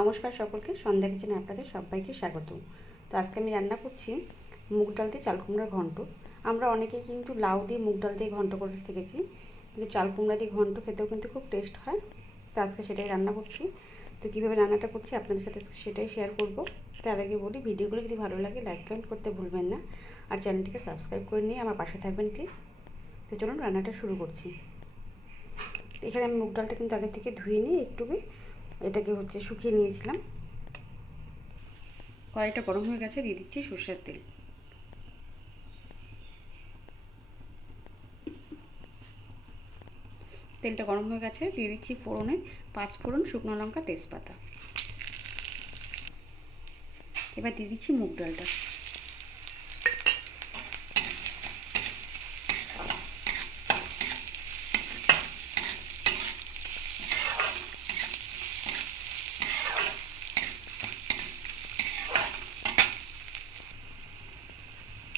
নমস্কার সকলকে, সন্ধ্যা কিচেনে আপনাদের সবাইকে স্বাগত। তো আজকে আমি রান্না করছি মুগ ডাল দিয়ে চাল কুমড়ার ঘন্ট। আমরা অনেকেই কিন্তু লাউ দিয়ে মুগ ডাল দিয়ে ঘন্ট করে থেকেছি, কিন্তু চাল কুমড়া দিয়ে ঘন্ট খেতেও কিন্তু খুব টেস্ট হয়। তো আজকে সেটাই রান্না করছি। তো কীভাবে রান্নাটা করছি আপনাদের সাথে সেটাই শেয়ার করব। তার আগে বলি, ভিডিওগুলো যদি ভালো লাগে লাইক কমেন্ট করতে ভুলবেন না, আর চ্যানেলটিকে সাবস্ক্রাইব করে নিয়ে আমার পাশে থাকবেন প্লিজ। তো চলুন রান্নাটা শুরু করছি। এখানে আমি মুগ ডালটা কিন্তু আগে থেকে ধুয়ে নিয়ে একটুকে এটাকে শুকিয়ে নিয়েছিলাম। কড়াইটা গরম হয়ে গেছে, দিয়ে দিচ্ছি সরষের তেল। তেলটা গরম হয়ে গেছে, দিয়ে দিচ্ছি ফোড়নে 5 ফোড়ন, শুকনো লঙ্কা, তেজপাতা। এবার দিয়ে দিচ্ছি মুগ ডালটা।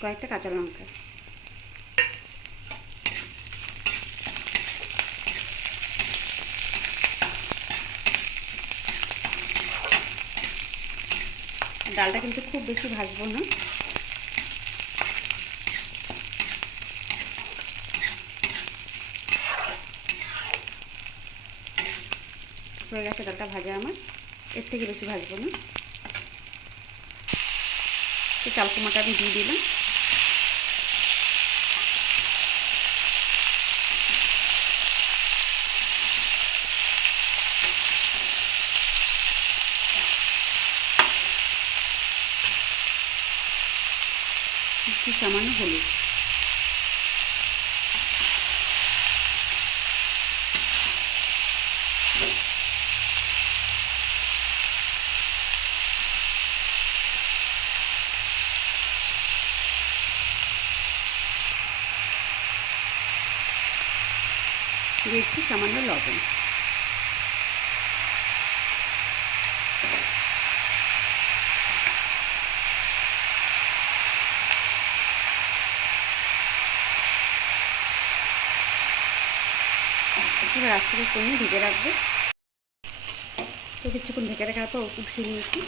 কয়েকটা কাঁচা লঙ্কা। ডালটা কিন্তু খুব বেশি ভাজবো না। হয়ে গেছে ডালটা ভাজা আমার, এর থেকে বেশি ভাজবো না। তো চাল কুমড়াটা আমি দিয়ে দিলাম। একটু সামান্য হলুদ। দিয়েছি সামান্য লবণ। এবার আস্তে আস্তে কমিয়ে ঢেকে রাখবো। তো কিছুক্ষণ ঢেকে রাখার পর উঠিয়ে নিয়েছি।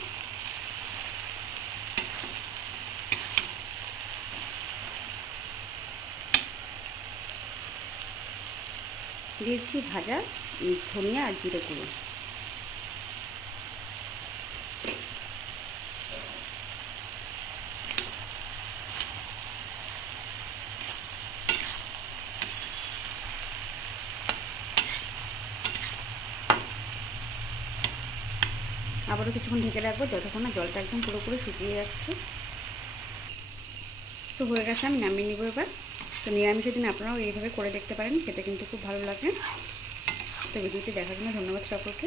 দিয়েছি ভাজা ধনিয়া আর জিরে গুঁড়ো। আবারও কিছুক্ষণ ঢেকে রাখবো যতক্ষণ না জলটা একদম পুরোপুরি শুকিয়ে যাচ্ছে। তো হয়ে গেছে, আমি নামিয়ে নেবো এবার। তো নিরামিষের দিন আপনারাও এইভাবে করে দেখতে পারেন, খেতে কিন্তু খুব ভালো লাগে। তো ভিডিওটি দেখার জন্য ধন্যবাদ সকলকে।